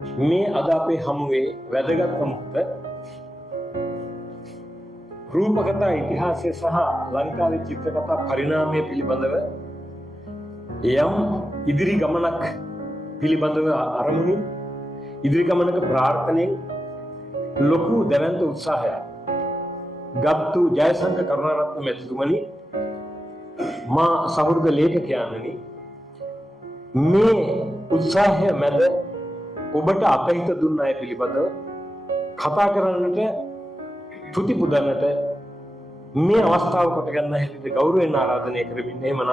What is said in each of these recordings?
මේ අද අපේ හමුවේ වැදගත්ම මොහොත රූපකථා ඉතිහාසය සහ ලංකාවේ චිත්‍රකථා පරිණාමය පිළිබඳව යම් ඉදිරි ගමනක් පිළිබඳව අරමුණු ඉදිරි ගමනක ප්‍රාර්ථනෙන් ලොකු දැවැන්ත උත්සාහයක් ගත්තු ජයසංක කරුණාරත්න මැතිතුමනි, මා සහෘද ලේඛකයාණනි, මේ උත්සාහය මැද ඔබට අතහිත දුන්න අය පිළිබඳව කතා කරන්නට තුති පුදන්නට මේ අවස්ථාව කොට ගන්න හැටියට ගෞරවයෙන් ආරාධනය කරමින්, එහෙමනම්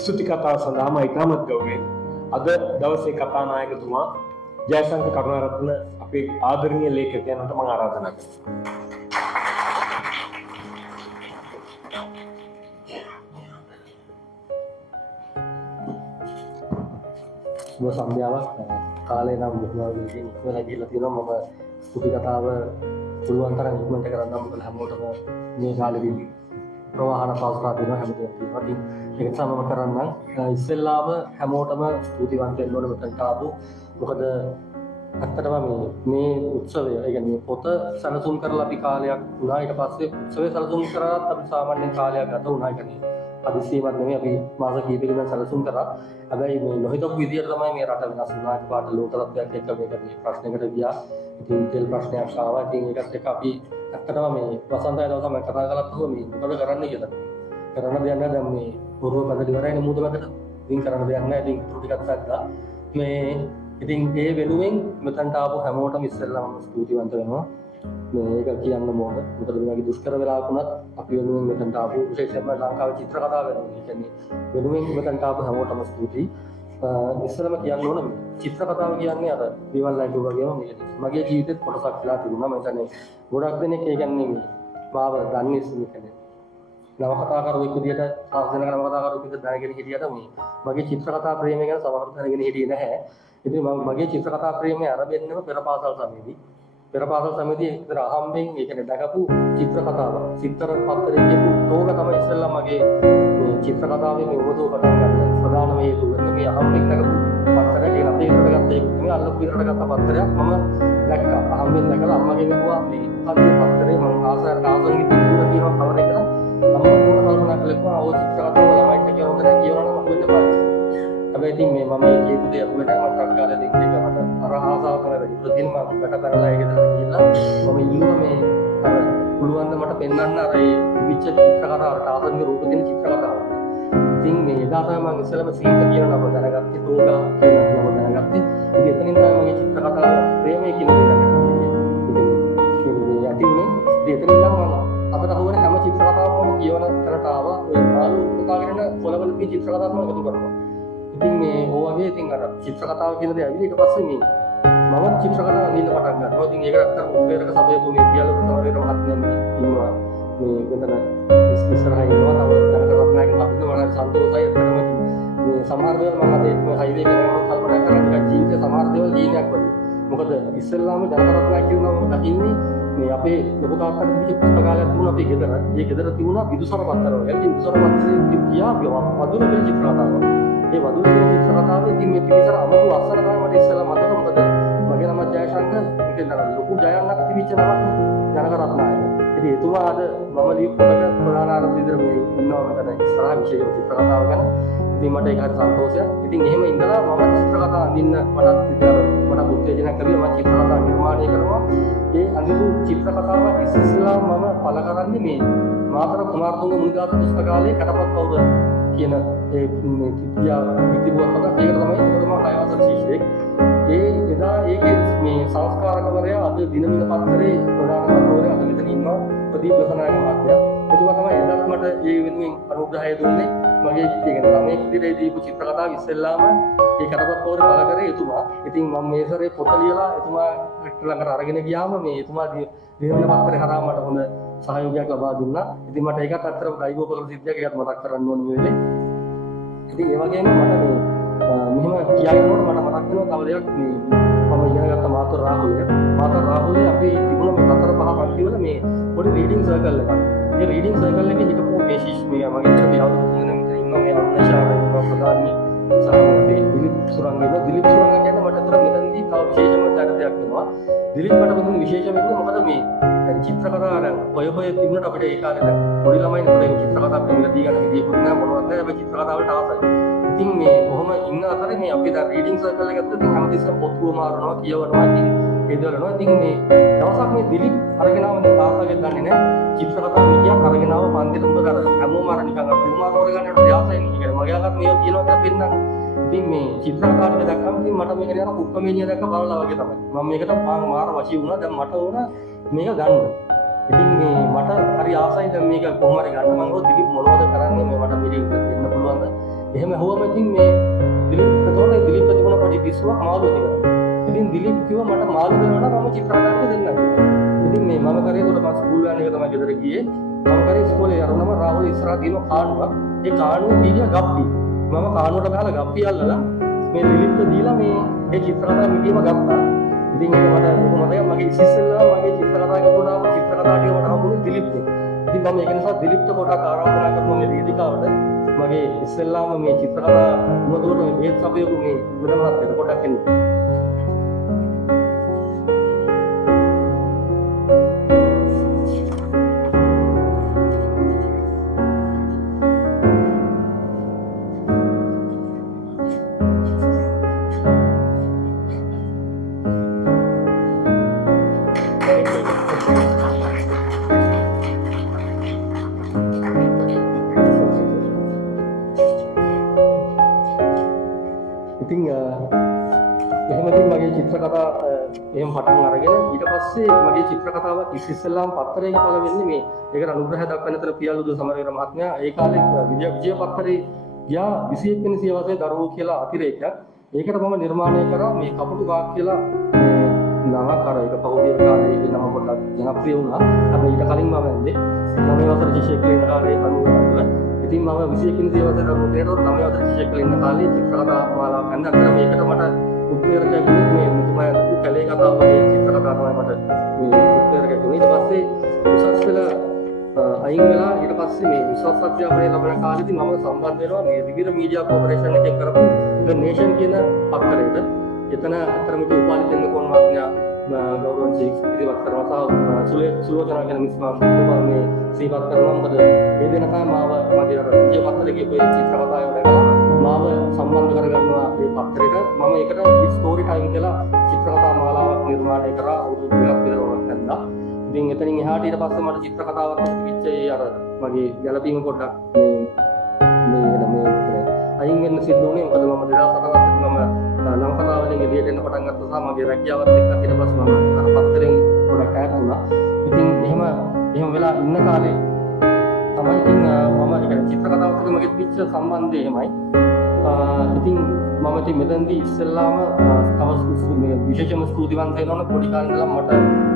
ස්තුති කතාව සඳහාම ඉතාමත් ගෞරවයෙන් අද දවසේ කතානායකතුමා ජයසංක කරුණාරත්න අපේ ආදරණීය ලේඛකයන්ට මම ආරාධනා කරනවා. සුබ සන්ධ්‍යාවක්. කාලේ නම් මුහුණාවින් ඉක්මනට ගිහිල්ලා තියෙනවා. මම ස්තුති කතාව පුළුවන් තරම් ඉක්මනට කරන්න මොකද හැමෝටම මේ කාලෙදී ප්‍රවාහන පවස්ලා තියෙනවා හැමෝටම තියෙනවා. ඉතින් ඒක නිසා මම කරන්නම්. ඉස්සෙල්ලාම හැමෝටම ස්තුතිවන්ත වෙන්න ඕනේ මෙතනට ආපු. මොකද ඇත්තටම මේ උත්සවය, ඒ කියන්නේ පොත සැලසුම් කරලා අපි කාලයක් වුණා. ඊට පස්සේ උත්සවය සැලසුම් කරාත් අපි සාමාන්‍ය කාලයක් ගත වුණා. ඒ කියන්නේ අදිසියවත් නෙමෙයි, අපි මාස කීපයකින් සැලසුම් කරා. හැබැයි මේ නොහිතපු විදියට තමයි මේ රට වෙනස් වුණා. පාට ලෝක තත්ත්වයක් එක්ක මේක ප්‍රශ්නයකට ගියා. ඉතින් තෙල් ප්‍රශ්නයක් ආවා. ඉතින් ඒකත් එක්ක අපි ඇත්තටම මේ වසන්තය දවස මම කතා කළත් මේ මොකද කරන්න කියලා. කරන්න දෙයක් නැහැ. දැන් මේ පොරව බඳ ඉවරයිනේ මූද බඳට. ඉතින් කරන්න දෙයක් නැහැ. ඉතින් ටිකක් ගත්තා. මේ ඉතින් ඒ වෙනුවෙන් මෙතනට ආපු හැමෝටම ඉස්සෙල්ලා මම ස්තුතිවන්ත වෙනවා. මේක කියන්න ඕන. මොකද මේ වගේ දුෂ්කර වෙලාවක උනත් අපි වෙනුවෙන් මෙතනට ආපු, විශේෂයෙන්ම ලංකාවේ චිත්‍ර කතාව වෙනුවෙන්, ඒ කියන්නේ වෙනුවෙන් මෙතනට ආපු හැමෝටම ස්තුතියි. ඉස්සෙල්ලාම කියන්න ඕන මේ චිත්‍ර කතාව කියන්නේ අර දේවල් ලයිට් වගේම මගේ ජීවිතේත් කොටසක් වෙලා තිබුණා. මම හිතන්නේ ගොඩක් දෙනෙක් ඒ කියන්නේ මේ මාව දන්නේ කියන්නේ නවකතාකරුවෙක් විදියට, සාසනක නවකතාකරුවෙක් විදියට දැනගෙන හිටියට මේ මගේ චිත්‍ර කතා ප්‍රේමය ගැන සමහරවිට දැනගෙන හිටියේ නැහැ. ඉතින් මම මගේ චිත්‍ර කතා ප්‍රේමය ආරම්භෙන්නම පෙර පාසල් සමයේදී විතර අහම්බෙන් ඒ කියන්නේ දැකපු චිත්‍ර කතාව, චිත්‍ර පත්තරයේ කියපු තෝග තමයි ඉස්සෙල්ලා මගේ මේ චිත්‍ර කතාවේ මේ උවදෝ පටන් ගන්න ප්‍රධානම හේතුව වෙන්නේ මේ අහම්බෙන් දැකපු පත්තරය. ඒක අපේ ඉරට ගත්ත එක නෙමෙයි, අල්ලපු ඉරට ගත්ත පත්තරයක් මම දැක්කා. අහම්බෙන් දැකලා අම්මගෙන් කිව්වා මේ මොකක්ද පත්තරේ, මම ආසාවට ආසන්ගේ පිටුර කියනවා කවර එකද. අම්මා මොන කල්පනා කළේ ආ ඔය චිත්‍ර කතාව ළමයිට කියනවා කියලා කියනවා නම් වෙන්න බෑ. හැබැයි ඉතින් මේ මම මේ කියපු දේ අහුවෙට මට කාලේ දෙක මට අර ආසාව කරලා වැඩි ප්‍රතිදින මම කට කරලා ඒකද ගිහිල්ලා මම ඉන්නවා මේ අර පුළුවන් ද මට පෙන්වන්න අර ඒ විච චිත්‍ර කතාවට ආසන්ගේ රූප දෙන චිත්‍ර කතාවක්. ඉතින් මේ එදා තමයි මම ඉස්සෙල්ලාම සීත කියන නම දැනගත්තේ, තෝගා කියන නම දැනගත්තේ. ඉතින් එතනින් තමයි මගේ චිත්‍ර කතාව ප්‍රේමය කියන දේ දැනගත්තේ. ඉතින් යටි උනේ ඉතින් එතනින් නම් මම අපිට අහුවෙන හැම චිත්‍ර කතාවක්ම කියවන තැනට ආවා. ඔය මාළු කතාගෙන කොළවල තියෙන චිත්‍ර කතාවක් මම එකතු කරනවා. ඉතින් මේ ඕවගේ ඉතින් අර චිත්‍ර කතාව කියන දේ ඇවිල්ලා ඊට පස්සේ මේ මම චිත්‍ර කතාව අඳින්න පටන් ගන්නවා. ඉතින් ඒක ඇත්තටම උපේරක සභාවේ මේ පියලු සමරේට මහත්මයා ඉන්නවා. මේ වෙනතන ඉස්සරහා ඉන්නවා. තව දනකරත්නාගේ මහත්මයා මට සන්තෝෂයි. ඇත්තටම මේ සමහර දේවල් මම අද මේ හයිවේ එකේ යනකොට කල්පනා කරලා ටිකක් ජීවිතේ සමහර දේවල් ජීවිතයක් වගේ. මොකද ඉස්සෙල්ලාම දනකරත්නා කියනවා මම දකින්නේ මේ අපේ ලොකු තාත්තට තිබිච්ච පුස්තකාලයක් තිබුණා අපේ ගෙදර. ඒ ගෙදර තිබුණා විදුසර පත්තර වගේ. ඒ විදුසර පත්තරේ තිබියා වදුර කියන චිත්‍ර කතාවක්. ඒ වදුර කියන චිත්‍ර කතාවේ ඉතින් මේ තිබිච්ච අමුතු අස්සන තමයි මට ඉස්සෙල්ලා මතක. මොකද මගේ නම ජයශංක, ඒකේ නම ලොකු ජයන්නක් තිබිච්ච නමක් ජනකරත්නායක. ඉතින් එතුමා අද මම ලියපු පොතක ප්‍රධාන ආරම්භ විදිහට මේ ඉන්නවා මෙතන ඉස්සරහ විශේෂ චිත්‍ර කතාව ගැන. ඉතින් මට ඒක හරි සන්තෝෂයක්. ඉතින් එහෙම ඉඳලා මම චිත්‍ර කතා අඳින්න මට උත්තේජනයක් කරලා මම චිත්‍ර කතා නිර්මාණය කරනවා. ඒ අඳිපු චිත්‍ර කතාව ඉස්සෙල්ලා මම පළ කරන්නේ මේ මාතර කුමාරතුංග මුනිදාස පුස්තකාලයේ කටපත් කවුද කියන ඒ මේ විද්‍යාත්මක පොතක්. ඒක තමයි මම 6 වසර ශිෂ්‍යෙක්. ඒ එදා ඒකේ මේ සංස්කාරකවරයා අද දිනමින පත්තරේ ප්‍රධාන කතාවරයා අද මෙතන ඉන්නවා, ප්‍රදීප් ලසනායක මහත්මයා. එතුමා තමයි එදත් මට ඒ වෙනුවෙන් අනුග්‍රහය දුන්නේ. මගේ කියන්නේ ළමයෙක් විදිහට දීපු චිත්‍ර කතාව ඉස්සෙල්ලාම ඒ කටපත් කවුරු පළ කරේ එතුමා. ඉතින් මම මේ සැරේ පොත ලියලා එතුමා ළඟට අරගෙන ගියාම මේ එතුමා දිනමින පත්තරේ හරහා මට හොඳ සහයෝගයක් ලබා දුන්නා. ඉතින් මට ඒකත් අත්‍තරම දෛවෝපකරණ සිද්ධියක් ඒකත් මතක් කරන්න ඕන වෙලේ. ඉතින් ඒ වගේම මට මෙහෙම කියනකොට මට මතක් වෙනවා තව දෙයක්. මේ මම ඉගෙන ගත්ත මාතර රාහුලේ අපි තිබුණ මේ 4-5 පන්ති වල මේ පොඩි රීඩින් සර්කල් එකක්. ඒ රීඩින් සර්කල් එකේ හිටපු මේ ශිෂ්‍යයා මගේ ඉතින් මේ අවුරුදු 3 දෙනෙක් ඉන්නවා. මේ අනුශාසන ඉන්නවා, ප්‍රධානී සහ මේ දිලිප් සුරංග කියන්නේ මට අතර මෙතනදී තව විශේෂම දෙයක් වෙනවා. දිලිප් මට මෙතන විශේෂ වෙන්නේ මොකද මේ දැන් චිත්‍ර කතා අර ඔය තිබුණට අපිට ඒ කාලේ දැන් පොඩි ළමයි නේද මේ චිත්‍ර කතා පෙන්නලා දී ගන්න විදියකුත් නෑ මොනවද නෑ අපි චිත්‍ර කතා වලට ආසයි. ඉතින් මේ කොහොම ඉන්න අතරේ මේ අපි දැන් රීඩින් සර්කල් එක ඇතුළේ ඉතින් හැමතිස්සෙම පොත්තුව මාරනවා කියවනවා ඉතින් හේදවලනවා. ඉතින් මේ දවසක් මේ දිලිප් අරගෙන ආව දැන් තාත්තාගෙන් දන්නේ නෑ චිත්‍ර කතා විදියක් අරගෙන ආව පන්තිට උඹ අර හැමෝම අර නිකන් අර කුමාර කරගන්නට ආසයි නේ. ඒක මගේ ළඟත් මේක කියනවා කියලා පෙන්නන්න. ඉතින් මේ චිත්‍ර කතාවට දැක්කම ඉතින් මට මේක නිකන් කුක්කමේනිය දැක්ක බලලා වගේ තමයි. මම මේකට මාර වශී වුණා. දැන් මට ඕන මේක ගන්න. ඉතින් මේ මට හරි ආසයි දැන් මේක කොහොම හරි ගන්න. මම ගෝ දිලිප් මොනවද කරන්නේ මේ මට මේක දෙන්න පුළුවන්ද? එහෙම හොවම ඉතින් මේ දිලිප් තිබුණ පොඩි පිස්සුවක් මාළුව තිබුණා. ඉතින් දිලිප් කිව්වා මට මාළු දෙනවා නම් මම චිත්‍ර කතාවට දෙන්නම්. ඉතින් මේ මම කරේ උඩ මම ස්කූල් යන එක තමයි ගෙදර ගියේ. මම කරේ ඉස්කෝලේ යනම රාහුල ඉස්සරහ තියෙන කාණුවක්. ඒ කාණුව දීලා ගප්පි. මම කාණුවට ගහලා ගප්පි අල්ලලා මේ දිලිප්ට දීලා මේ ඒ චිත්‍ර කතාව මිදීම ගත්තා. ඉතින් ඒක මට මොකද මගේ ඉස්සෙල්ලා මගේ චිත්‍ර කතා ගොඩාක් චිත්‍ර කතා ටිකට හම්බුනේ දිලිප්ගේ. ඉතින් මම ඒක නිසා දිලිප්ට පොඩක් ආරාධනා කරනවා මේ වේදිකාවට. මගේ ඉස්සෙල්ලාම මේ චිත්‍ර කතා උනදුවට මේ සබයක මේ වෙනමත් පොඩක් එන්න. ඉතින් එහෙමකින් මගේ චිත්‍ර කතා එහෙම පටන් අරගෙන ඊට පස්සේ මගේ චිත්‍ර කතාවක් ඉස්සෙල්ලාම පත්තරේ පළ වෙන්නේ මේ ඒකට අනුග්‍රහය දක්වන අතර පියාළුදු සමරවීර මහත්මයා ඒ කාලේ විජය පත්තරේ ගියා 21 වෙනි සියවසේ දරුවෝ කියලා අතිරේකයක්. ඒකට මම නිර්මාණය කරා මේ කපුටු ගාක් කියලා නමක් අර ඒක පහුගිය කාලේ ඒ නම පොඩ්ඩක් ජනප්‍රිය වුණා. හැබැයි ඊට කලින් මම ඇන්දේ 9 වසර ශිෂ්‍යෙක් වෙන කාලේ අනුග්‍රහය. ඉතින් මම 21 වෙනි සියවසේ දරුවෝ දෙනකොට 9 වසර ශිෂ්‍යෙක් වෙන කාලේ චිත්‍ර කතා මාලාවක් අන්න අතර මේකට මට උත්තරයක් මේ මුතුමා යන කලේ කතාව වගේ චිත්‍ර කතා තමයි මට මේ උත්තරයක් දුන්නේ. ඊට පස්සේ උසස් පෙළ අයින් වෙලා ඊට පස්සේ මේ උසස් අධ්‍යාපනය ලබන කාලෙදී මම සම්බන්ධ වෙනවා මේ විවිධ මීඩියා කෝපරේෂන් එකෙන් කරපු The Nation කියන පත්තරේට. එතන අතරම උපාලි දෙන්න කොන් මහත්මයා ගෞරවයෙන් ඉදිරිපත් කරනවා සහ සුලෝචනා කියන මිස්මා මේ සීපත් කරනවා. මොකද මේ දෙන තමයි මාව මගේ අර විජය පත්තරේ ඔය චිත්‍ර කතාව වලට මාව සම්බන්ධ කරගන්නවා මේ පත්තරේට. මම ඒකට ස්ටෝරි ටයිම් කියලා චිත්‍ර කතා මාලාවක් නිර්මාණය කරා අවුරුදු 2ක් විතර වුණා. ඉතින් එතනින් එහාට ඊට පස්සේ මට චිත්‍ර කතාවක් තිබිච්ච ඒ අර මගේ ගැළපීම පොඩ්ඩක් මේ අයින් වෙන්න සිද්ධ වුණේ. මොකද මම 2008 මම නව කතාවලින් එළියට එන්න පටන් ගත්තා සහ මගේ රැකියාවත් එක්ක ඊට පස්සේ මම අර පත්තරෙන් පොඩක් ඈත් වුණා. ඉතින් එහෙම වෙලා ඉන්න කාලේ තමයි ඉතින් මම ඒ චිත්‍ර කතාවත් එක්ක මගේ තිබිච්ච සම්බන්ධය එහෙමයි. ඉතින් මම ඉතින් මෙතනදී ඉස්සෙල්ලාම තව මේ විශේෂම ස්තුතිවන්ත වෙනවා පොඩි කාලේ ඉඳලා මට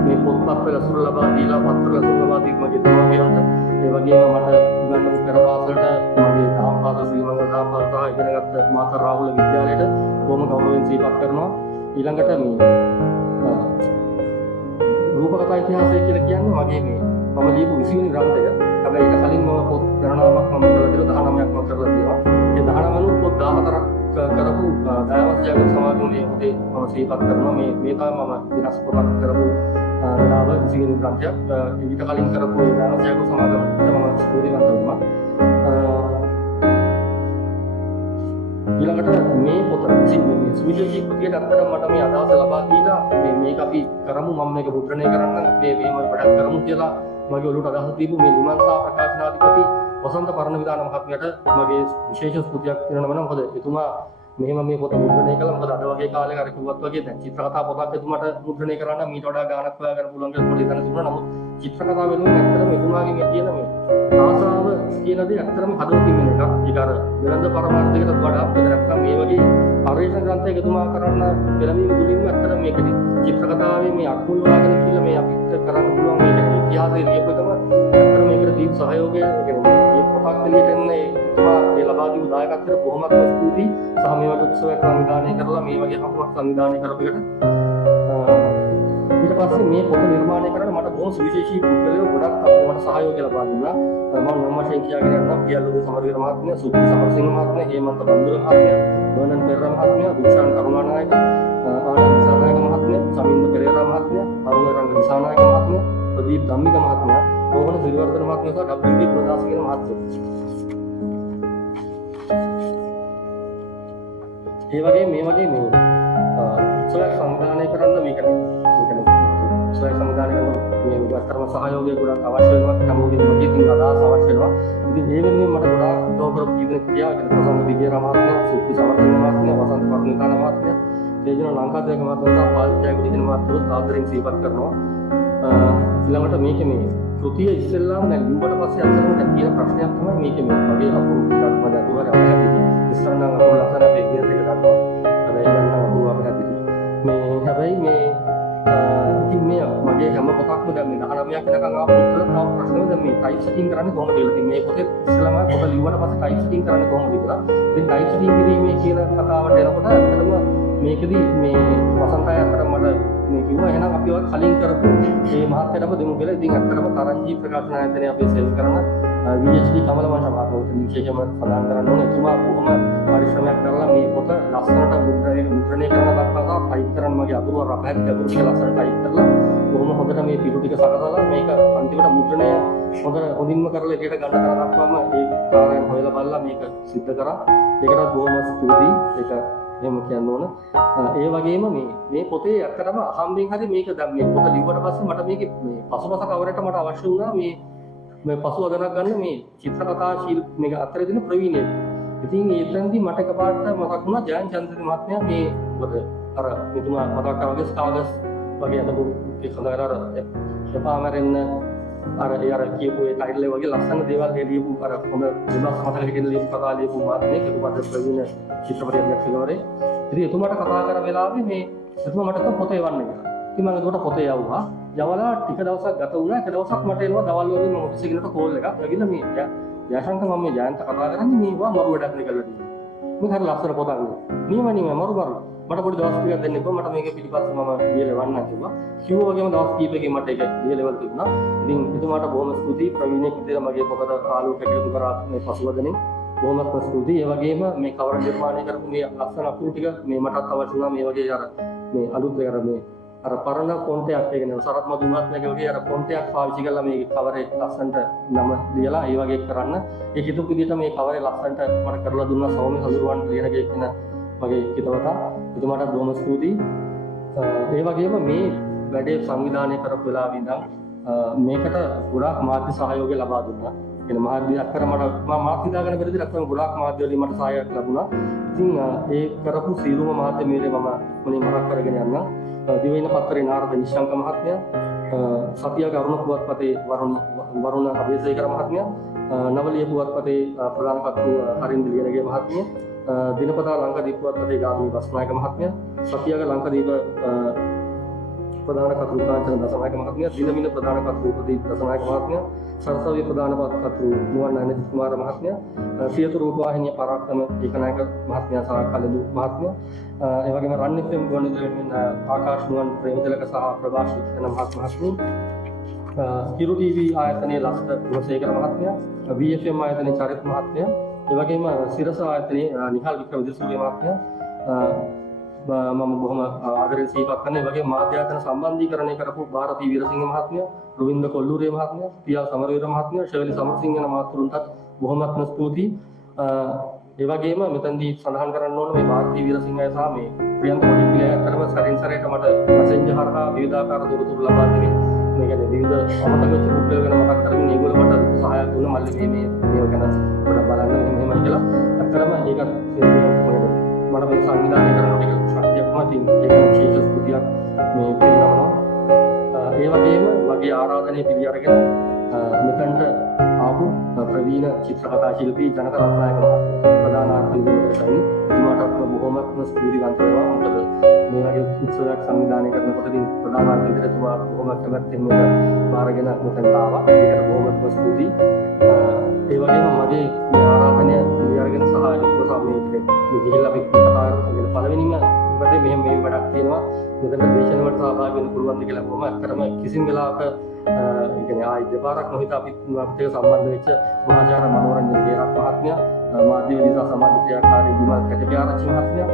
මේ පොත්පත් වල සුර ලබා දීලා පත්‍ර ලබා දී මගේ දෙමව්පියන්ට ඒ වගේම මට උගන්වපු පෙරපාසලට මගේ දාම්පාද ශ්‍රී මංගල දාම්පාද සහ ඉගෙනගත්ත මාතර රාහුල විද්‍යාලයට බොහොම ගෞරවයෙන් සිහිපත් කරනවා. ඊළඟට මේ රූපකථා ඉතිහාසය කියලා කියන්නේ මගේ මේ මම ලියපු 20 වෙනි ග්‍රන්ථය. හැබැයි ඊට කලින් මම පොත් ගණනාවක් මම කරලා 19ක් මම කරලා තියෙනවා. ඒ 19 පොත් 14ක් කරපු දයාවන්ත ජයග්‍රහ සමාගමේ පොතේ මම සිහිපත් කරනවා. මේ තමයි මම විනාශ පොතක් කරපු වෙලාව 20 වෙනි ග්‍රන්ථයක්. ඊට කලින් කරපු දයාවන්ත ජයග්‍රහ සමාගමට මම ස්තුතිවන්ත වෙනවා. ඊළඟට මේ පොත සුවිශේෂී කෘතියට අත්තරම මට මේ අදහස ලබා දීලා මේක අපි කරමු මම මේක මුද්‍රණය කරන්න මේ මේම වැඩක් කරමු කියලා මගේ ඔළුවට අදහස දීපු මේ නිමන්සා ප්‍රකාශනාධිපති වසන්ත පරණවිතාන මහත්මයාට මගේ විශේෂ ස්තුතියක් දෙනවා. මොකද එතුමා මෙහෙම මේ පොත මුද්‍රණය කළා. මොකද අද වගේ කාලයක අර කිව්වත් වගේ දැන් චිත්‍ර කතා පොතක් එතුමාට මුද්‍රණය කරන්න මීට වඩා ගාණක් හොයා ගන්න පුළුවන් කියලා පොඩි දැන තිබුණා. නමුත් චිත්‍ර කතාව වෙනුවෙන් ඇත්තටම එතුමාගේ මේ තියෙන මේ ආසාව කියන දේ ඇත්තටම හදවතින් වෙන එකක්. ඒක අර වෙනද පරමාර්ථයකට වඩා මොකද නැත්තම් මේ වගේ පරිශන ග්‍රන්ථයක එතුමා කරන්න පෙළඹීම තුලින්ම ඇත්තටම මේකදී චිත්‍ර කතාවේ මේ අකුල් වාගෙන කියලා මේ අපිට කරන්න පුළුවන් මේ ඉතිහාසයේ ලියපු එකම ඇත්තටම මේකට දීපු සහයෝගය කියන්නේ මේ පොතක් එළියට එන්නේ එතුමා මේ ලබා දීපු දායකත්වයට බොහොමත්ම ස්තුතියි. සහ මේ වගේ උත්සවයක් සංවිධානය කරලා මේ වගේ හමුවක් සංවිධානය කරපු එකට ඊට පස්සේ මේ පොත නිර්මාණය කරන්න මට බොහොම සුවිශේෂී පුද්ගලයෝ ගොඩක් මට සහයෝගය ලබා දුන්නා. මම නම් වශයෙන් කියාගෙන යනවා පියාළුදු සමරවීර මහත්මයා, සුද්ධි සමරසිංහ මහත්මයා, හේමන්ත බන්දුල මහත්මයා, බර්නන් පෙරේරා මහත්මයා, දුෂාන් කරුණානායක, ආනන්ද සානායක මහත්මයා, සමින්ද ප්‍රදීප් ධම්මික මහත්මයා, රෝහණ සිරිවර්ධන මහත්මයා සහ WD ප්‍රදාස කියන මහත්මයා. ඒ වගේ මේ උත්සවයක් සංවිධානය කරන්න මේක උත්සවයක් සංවිධානය කරන මේ උපකරණ සහයෝගය ගොඩක් අවශ්‍ය වෙනවා. කමුගේ මගේ තියෙන අදහස් අවශ්‍ය වෙනවා. ඉතින් මේ වෙනුවෙන් මට ගොඩාක් උදව් කරපු ජීවන ක්‍රියාවක ප්‍රසංග විජේරා මහත්මයා, සුප්පි සමර්ථන මහත්මයා, වසන්ත කරුණාකාර මහත්මයා, තේජන ලංකාදේක මහත්මයා සහ පාලිච්චය විදින මහත්තුරුත් ආදරෙන් සිහිපත් කරනවා. ඊළඟට මේකේ මේ කෘතිය ඉස්සෙල්ලාම දැන් ලිව්වට පස්සේ අන්තිමට තියෙන ප්‍රශ්නයක් තමයි මේකේ මේ වගේ අපුරු ටිකක් මම අතුවර අපහැදිලි. ඉස්සරහනම් අපුරු ලස්සන දෙයක් දෙක ගන්නවා. හැබැයි දැන් නම් අපුරු අපහැදිලි. හැබැයි ඉතින් මේ මගේ හැම පොතක්ම දැන් මේ 19ක් වෙනකන් ආපු උත්තර තව ප්‍රශ්න දැන් මේ ටයිප් සෙටින් කරන්නේ කොහොමද කියලා. ඉතින් මේ පොතේ ඉස්සෙල්ලාම පොත ලිව්වට පස්සේ ටයිප් සෙටින් කරන්නේ කොහොමද කියලා. ඉතින් ටයිප් සෙටින් කිරීමේ කියන කතාවට එනකොට ඇත්තටම මේකෙදි මේ වසන්තයකට මට මේ කිව්වා එහෙනම් අපි ඔය කලින් කරපු මේ මහත්කටම දෙමු කියලා. ඉතින් ඇත්තටම තරංජී ප්‍රකාශන ආයතනයේ අපේ සේවය කරන VHD කමලවංශ මහත්මයා විශේෂයෙන්ම සඳහන් කරන්න ඕනේ. එතුමා බොහොම පරිශ්‍රමයක් කරලා මේ පොත ලස්සනට මුද්‍රණය කරන දක්වා ටයිප් කරන්න මගේ අතුරු රපහැත් අතුරු ටික ලස්සනට ටයිප් කරලා බොහොම හොඳට මේ පිටු ටික සකසලා මේක අන්තිමට මුද්‍රණය හොඳින්ම කරලා එකට ගන්න කරන දක්වාම ඒ කාර්යයන් හොයලා බලලා මේක සිද්ධ කරා. ඒකටත් බොහොම ස්තුතියි. ඒක එහෙම කියන්න ඕන. ඒ වගේම මේ පොතේ ඇත්තටම අහම්බෙන් හරි මේක දැන් මේ පොත ලිව්වට පස්සේ මට මේකේ මේ පසුපස කවරේට මට අවශ්‍ය වුණා මේ පසුව ගණක් ගන්න මේ චිත්‍ර කතා ශිල්ප මේක අතරේ තියෙන ප්‍රවීණය. ඉතින් ඒතෙන්දී මට එකපාරට මතක් වුණා ජයන් චන්ද්‍ර මහත්මයා මේ මොකද අර මෙතුමා මතක් කරාගේ ස්කාගස් වගේ අදපු ඒ සඳහන් අර එපාමරෙන්න අර කියපු ඒ ටයිටල් වගේ ලස්සන දේවල් ලියපු අර හොඳ දෙබස් මතක හිටින ලියපු කතා ලියපු මාත්මේ කෙරුවට ප්‍රවීණ චිත්‍රපටය අධ්‍යක්ෂකවරේ. ඉතින් එතුමාට කතා කර වෙලාවේ මේ එතුමා මට පොතේ එවන්න කියලා. ඉතින් මම ඒකට පොතේ යවුවා. යවලා ටික දවසක් ගත වුණා. එක දවසක් මට එනවා දවල් වගේ මම ඔෆිස් එකකට කෝල් එකක්. ඇවිල්ලා මේ ජයශංකර මම මේ ජයන්ත කතා කරන්නේ මේවා මරු වැඩක් නේ කරලා තියෙනවා. මේ හරිය ලස්සන පොතක් නේ. නියමනියම මරු මට පොඩි දවස් ටිකක් දෙන්නකෝ මට මේක පිටිපස්සේ මම ලියලා වන්න කිව්වා. කිව්වා වගේම දවස් කීපයකින් මට ඒක ලියලවල් තිබුණා. ඉතින් එතුමාට බොහොම ස්තුතියි ප්‍රවීණෙක් විදිහට මගේ පොතට ආලෝකයක් එකතු කරා මේ පසුවදනේ. බොහොමත් ස්තුතියි. ඒ වගේම මේ කවර නිර්මාණය කරපු මේ ලස්සන අකුරු ටික මේ මටත් අවශ්‍ය වුණා මේ වගේ මේ අලුත් අර පරණ ෆොන්ට් එකක් ඒ කියන්නේ සරත් මදුමාත්මගේ වගේ අර ෆොන්ට් එකක් පාවිච්චි කරලා මේ කවරේ ලස්සනට නම ලියලා ඒ වගේ කරන්න. ඒ හිතුව විදිහට මේ කවරේ ලස්සනට මට කරලා දුන්නා සෞම්‍ය හඳුරුවන් ලියනගේ කියන මගේ හිතවතා. එතුමාට බොහොම ස්තුතියි. ඒ වගේම මේ වැඩේ සංවිධානය කරපු වෙලාවෙ ඉඳන් මේකට ගොඩාක් මාධ්‍ය සහයෝගය ලබා දුන්නා. කියන මාධ්‍ය අක්කර මම මාධ්‍ය දාගෙන පෙරදී අක්කර ගොඩාක් මාධ්‍ය වලින් මට සහායයක් ලැබුණා. ඉතින් ඒ කරපු සියලුම මාධ්‍ය මේලේ මම මොනේ මතක් කරගෙන යනවා. දිවයින පත්තරේ නාරද නිශාංක මහත්මයා, සතිය කරුණ පුවත්පතේ වරුණ අබේසේකර මහත්මයා, නවලිය පුවත්පතේ ප්‍රධාන කර්තෘ හරින්ද ලියනගේ මහත්මිය, දිනපතා ලංකාදීප පුවත්පතේ ගාමිණී බස්නායක මහත්මයා, සතියක ලංකාදීප ප්‍රධාන කර්තෘ කාංචන දසනායක මහත්මයා, දිනමින ප්‍රධාන කර්තෘ ප්‍රදීප් දසනායක මහත්මයා, සරසවිය ප්‍රධාන කර්තෘ නුවන් අනිත් කුමාර මහත්මයා, සියතු රූපවාහිනිය පරාක්‍රම ඒකනායක මහත්මයා සහ කලදු මහත්මයා, ඒ වගේම රන් FM ගුවන්විදුලියෙන් ආකාශ නුවන් ප්‍රේමතිලක සහ ප්‍රභාස් යන මහත්මයා, හිරු ටීවී ආයතනයේ ලස්ට ගුණසේකර මහත්මයා, VFM ආයතනයේ චරිත මහත්මයා, ඒ වගේම සිරස ආයතනයේ නිහාල් වික්‍රම විදුසූරිය මහත්මයා, මම බොහොම ආදරෙන් සිහිපත් කරන ඒ වගේ මාධ්‍ය ආයතන සම්බන්ධීකරණය කරපු ಭಾರತಿ වීරසිංහ මහත්මයා, රුවින්ද කොල්ලූරේ මහත්මයා, පියා සමරවීර මහත්මයා, ශෛලි සමරසිංහ යන මහතුරුන්ටත් බොහොමත්ම ස්තුතියි. ඒ වගේම මෙතනදී සඳහන් කරන්න ඕන මේ ಭಾರತಿ වීරසිංහය සහ මේ ප්‍රියන්ත මොඩිපිලේ අතරම සරින් සරේට මට මැසෙන්ජර් හරහා විවිධාකාර තොරතුරු ලබා දෙමින් මේ කියන්නේ විවිධ අමතක වෙච්ච පුද්ගල ගැන මතක් කරමින් ඒගොල්ලෝ මට සහායක් දුන්න මල්ලි මේ ගැන පොඩ්ඩක් බලන්න මෙහෙමයි කියලා. අත්‍තරම ඒකත් මට මේ සංවිධානය කරනකොට ඒක ශක්තියක්ම තියෙන ඒක විශේෂ ස්තුතියක් මේ පිළිගන්නවා. ඒ වගේම මගේ ආරාධනය පිළි අරගෙන මෙතනට ආපු ප්‍රවීණ චිත්‍රකතා ශිල්පී ජනක රත්නායක මහත්මයා ප්‍රධාන ආරාධනාවකදී එතුමාටත් බොහොමත්ම ස්තුතිවන්ත වෙනවා. මොකද මේ වගේ උත්සවයක් සංවිධානය කරනකොටදී ප්‍රධාන ආරාධනාවකදී බොහොම කැමැත්තෙන් මේක බාරගෙන මෙතනට ආවා. ඒකට බොහොමත්ම ස්තුතියි. ඒ වගේම මගේ ආරාධනය පිළි අරගෙන සහ මේ ගිහිල්ලා අපි කතා කරගෙන පළවෙනිම වැඩේ මෙහෙම වැඩක් තියෙනවා. මෙතන දේශනාවට සහභාගී වෙන්න පුළුවන් ද කියලා කොහොම අත්‍තරම කිසිම වෙලාවක ඒ කියන්නේ ආයි දෙපාරක් නොහිත අපිත් එක්ක සම්බන්ධ වෙච්ච මහාචාර්ය මනෝරංජන ගේරත් මහත්මයා, මාධ්‍යවේදී සහ සමාජ ක්‍රියාකාරී විමල් කැටපිආරච්චි මහත්මයා,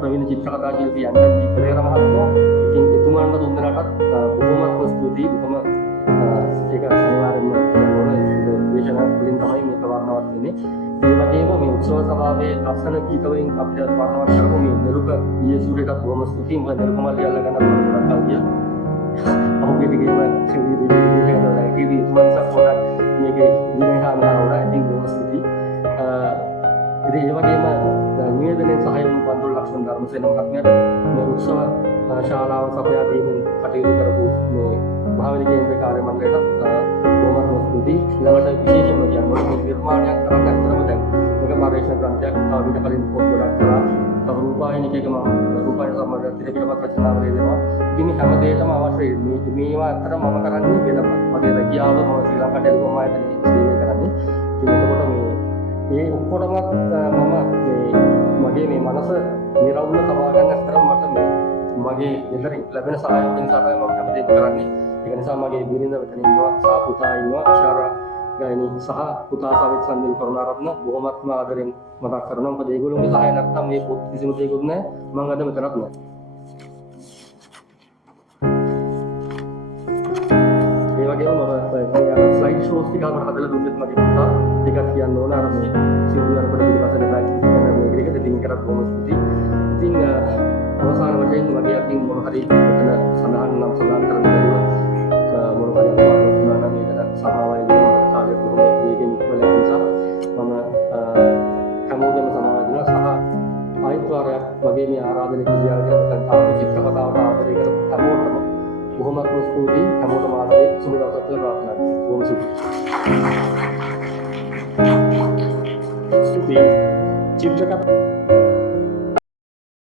ප්‍රවීණ චිත්‍රකතා ශිල්පී අන්තර්ජී පෙරේරා මහත්මයා. ඉතින් එතුමාන්ට තුන්දෙනාටත් බොහොමත්ම ස්තුතියි. බොහොම ඒක අනිවාර්යයෙන්ම කියන්න ඕන දේශනා වලින් තමයි මේක වර්ණවත් වෙන්නේ. ඒ වගේම මේ උත්සව සභාවේ ලස්සන ගීත වලින් අපිට වර්ණවත් කරපු මේ නිරුප ඊයේසුරේට බොහොම ස්තුතියි. මොකද නිරුපමල් ලියලා ගන්න පුළුවන් කවිය. අපේ ටිකේම සිවිදි ටීවී තුමන් සපෝට් මේකේ දිනහාමලා වුණා. ඉතින් බොහොම ස්තුතියි. ඉතින් ඒ වගේම නිවේදනයේ සහායම පන්දුල් ලක්ෂණ ධර්මසේන මහත්මයාට මේ උත්සව ශාලාව සපයා දීමෙන් කටයුතු කරපු මේ මහවැලි කේන්ද්‍ර කාර්ය මණ්ඩලයටත් බොහොම ස්තුතියි. ඊළඟට විශේෂයෙන්ම කියනවා මේ නිර්මාණයක් කරන්න ඇත්තටම දැන් මේක පරිශ්‍රණ ග්‍රන්ථයක් තාවිත කලින් පොත් ගොඩක් කරා. තව රූපවාහිනියක මම රූපවාහිනිය සම්බන්ධ තිරපිටපත් රචනාව දෙනවා. ඉතින් මේ හැම දෙයකම අවශ්‍යයි. මේවා ඇත්තටම මම කරන්නේ වෙනම මගේ රැකියාව මම ශ්‍රී ලංකා ටෙලිකොම් ආයතනයේ සේවය කරන්නේ. ඉතින් එතකොට මේ ඔක්කොටමත් මම මගේ මේ මනස නිරවුල තබා ගන්න ඇත්තටම මට මේ මගේ ගෙදරින් ලැබෙන සහායයෙන් තමයි මම හැමදේම කරන්නේ. ඒක නිසා මගේ බිරිඳ මෙතන ඉන්නවා, සහ පුතා ඉන්නවා, ඉෂාරා ගායනී සහ පුතා සවිත් සම්දිල් කරුණාරත්න බොහොමත්ම ආදරෙන් මතක් කරනවා. මොකද ඒගොල්ලෝගේ සහාය නැත්නම් මේ පොත් කිසිම දෙයක්වත් නැහැ. මම අද මෙතනත් නැහැ. ඒ වගේම මම ස්ලයිඩ් ෂෝස් ටික අපට හදලා දුන්නෙත් මගේ පුතා. ඒකත් කියන්න ඕන අර මේ සිවුරු වලට පිළිපස්සට බැලි මේක දෙකින් කරත් බොහොම ස්තුතියි. ඉතින් අවසාන වශයෙන් මගේ අතින් මොන හරි මෙතන සඳහන් කරන්න බැරුව මොන හරි අමාරුවක් වුණා නම් මේකට සමාවයි දෙන්න කාලය පුරේ මේකෙන් ඉක්මල නිසා මම හැමෝගෙම සමාව දෙනවා. සහ ආයතනයක් වගේ මේ ආරාධනය කියාගෙන නැත්නම් තාම චිත්‍රකතාවට ආදරය කරපු හැමෝටම බොහොමත්ම ස්තුතියි. හැමෝටම ආදරේ සුබ දවසක් කියලා ප්‍රාර්ථනා කරනවා. බොහොම ස්තුතියි. චිත්‍රකතා